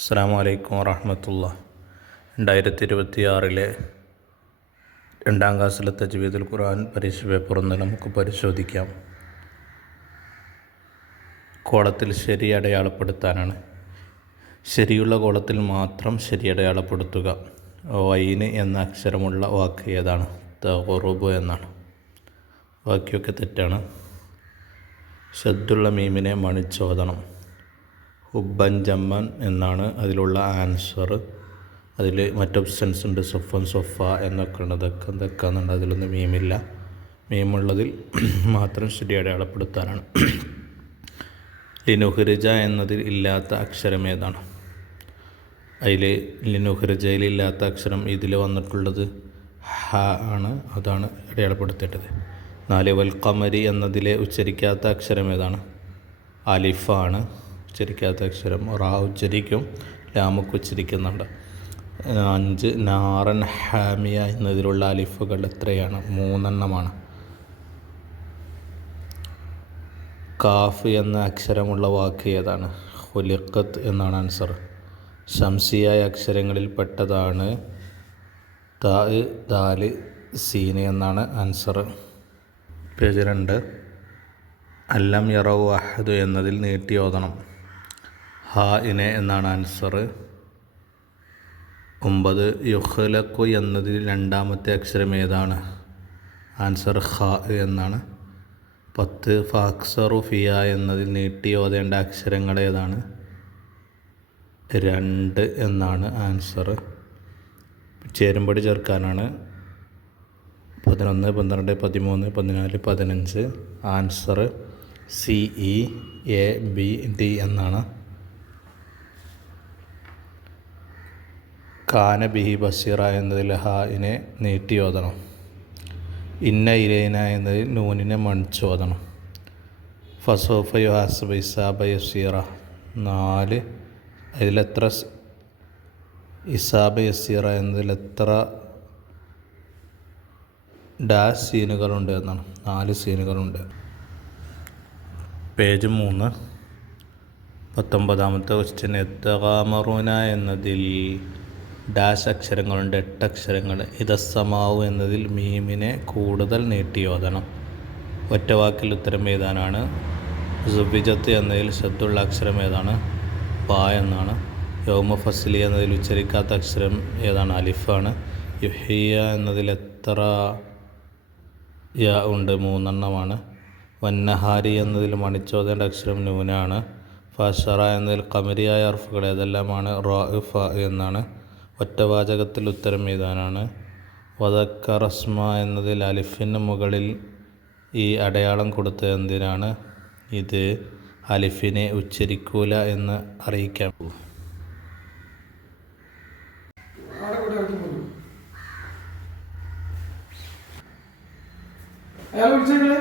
അസ്സലാമു അലൈക്കും വറഹ്മത്തുള്ളാഹി. 2026 രണ്ടാം ക്ലാസ്സിലെ തജ്വീദുൽ ഖുർആൻ പരീക്ഷ പേപ്പർ ഒന്ന് നമുക്ക് പരിശോധിക്കാം. കോളത്തിൽ ശരി അടയാളപ്പെടുത്താനാണ്. ശരിയുള്ള കോളത്തിൽ മാത്രം ശരി അടയാളപ്പെടുത്തുക. വൈന് എന്ന അക്ഷരമുള്ള വാക്ക് ഏതാണ്? തഖറുബ് എന്നാണ്. ബാക്കിയൊക്കെ തെറ്റാണ്. ഷദ്ദുള്ള മീമിനെ മണിച്ചോദനം. ഹുബ്ബൻ ജമ്മൻ എന്നാണ് അതിലുള്ള ആൻസർ. അതിൽ മറ്റ് ഓപ്ഷൻസ് ഉണ്ട്, സൊഫൻ സൊഫ എന്നൊക്കെ ഉണ്ട്. ഇതൊക്കെ എന്നുണ്ട്. അതിലൊന്നും മീമില്ല. മീമുള്ളതിൽ മാത്രം ശരി അടയാളപ്പെടുത്താനാണ്. ലിനുഹ്രിജ എന്നതിൽ ഇല്ലാത്ത അക്ഷരം ഏതാണ്? അതിൽ ലിനുഹ്രിജയിൽ ഇല്ലാത്ത അക്ഷരം ഇതിൽ വന്നിട്ടുള്ളത് ഹ ആണ്. അതാണ് അടയാളപ്പെടുത്തേണ്ടത്. 4 വൽ ഖമരി എന്നതിലെ ഉച്ചരിക്കാത്ത അക്ഷരം ഏതാണ്? അലിഫാണ് ഉച്ചരിക്കാത്ത അക്ഷരം. റാ ഉച്ചരിക്കും, ലാമൊക്കെ ഉച്ചരിക്കുന്നുണ്ട്. 5 നാറൻ ഹാമിയ എന്നതിലുള്ള അലിഫുകൾ എത്രയാണ്? 3 എണ്ണമാണ്. കാഫ് എന്ന അക്ഷരമുള്ള വാക്ക് ഏതാണ്? ഖുലിഖത്ത് എന്നാണ് ആൻസർ. ശംസിയായ അക്ഷരങ്ങളിൽ പെട്ടതാണ് താ, ദാല്, സീന് എന്നാണ് ആൻസർ. പേജ് 2. അല്ലം യറൗ അഹദ് എന്നതിൽ നീട്ടി ഓതണം. ഹ ഇനെ എന്നാണ് ആൻസർ. 9 യുഖ്ലഖു എന്നതിൽ രണ്ടാമത്തെ അക്ഷരം ഏതാണ്? ആൻസർ ഖ എന്നാണ്. 10 ഫാക്സറു ഫിയ എന്നതിൽ നീട്ടി ഓതേണ്ട അക്ഷരങ്ങൾ ഏതാണ്? 2 എന്നാണ് ആൻസർ. ചേരുംപടി ചേർക്കാനാണ്. 11, 12, 13, 14, 15. Answer C, E, A, B, D എന്നാണ്. കാന ബിഹി ബഷീറ എന്നതിൽ ഹ ഇനെ നീട്ടി ഓതണം. ഇന്ന ഇലൈന എന്നതിൽ നൂനിനെ മണിച്ച് ഓതണം. ഫസോഫ യുഹാസബ ഇസാബ യസീറ 4. അതിലെത്ര ഇസാബ യസീറ എന്നതിൽ എത്ര ഡാഷ് സീനുകളുണ്ട് എന്നാണ്? 4 സീനുകളുണ്ട്. പേജ് 3. 19ാമത്തെ ക്വസ്റ്റ്യൻ. എത്തഗാമറൂന എന്നതിൽ ഡാഷ് അക്ഷരങ്ങളുണ്ട്, 8 അക്ഷരങ്ങൾ. ഇദസ്സമാവു എന്നതിൽ മീമിനെ കൂടുതൽ നീട്ടി ഓതണം. ഒറ്റവാക്കിൽ ഉത്തരം എഴുതാനാണ്. സുബിജത്ത് എന്നതിൽ ശബ്ദുള്ള അക്ഷരം ഏതാണ്? ബാ എന്നാണ്. യൗമ ഫസ്ലി എന്നതിൽ ഉച്ചരിക്കാത്ത അക്ഷരം ഏതാണ്? അലിഫാണ്. യുഹിയ എന്നതിൽ എത്ര യ ഉണ്ട്? 3 എണ്ണമാണ്. വന്നഹാരി എന്നതിൽ മണിച്ചോതേണ്ട അക്ഷരം നൂനാണ്. ഫഷറ എന്നതിൽ ഖമരിയായ അർഫുകൾ ഏതെല്ലാമാണ്? റാ, ഫ എന്നാണ്. ഒറ്റവാചകത്തിൽ ഉത്തരം എഴുതാനാണ്. വദക്കറസ്മ എന്നതിൽ അലിഫിന് മുകളിൽ ഈ അടയാളം കൊടുത്തത് എന്തിനാണ്? ഇത് അലിഫിനെ ഉച്ചരിക്കൂല എന്ന് അറിയിക്കാൻ. അയാൾ വിളിച്ചെങ്കിലേ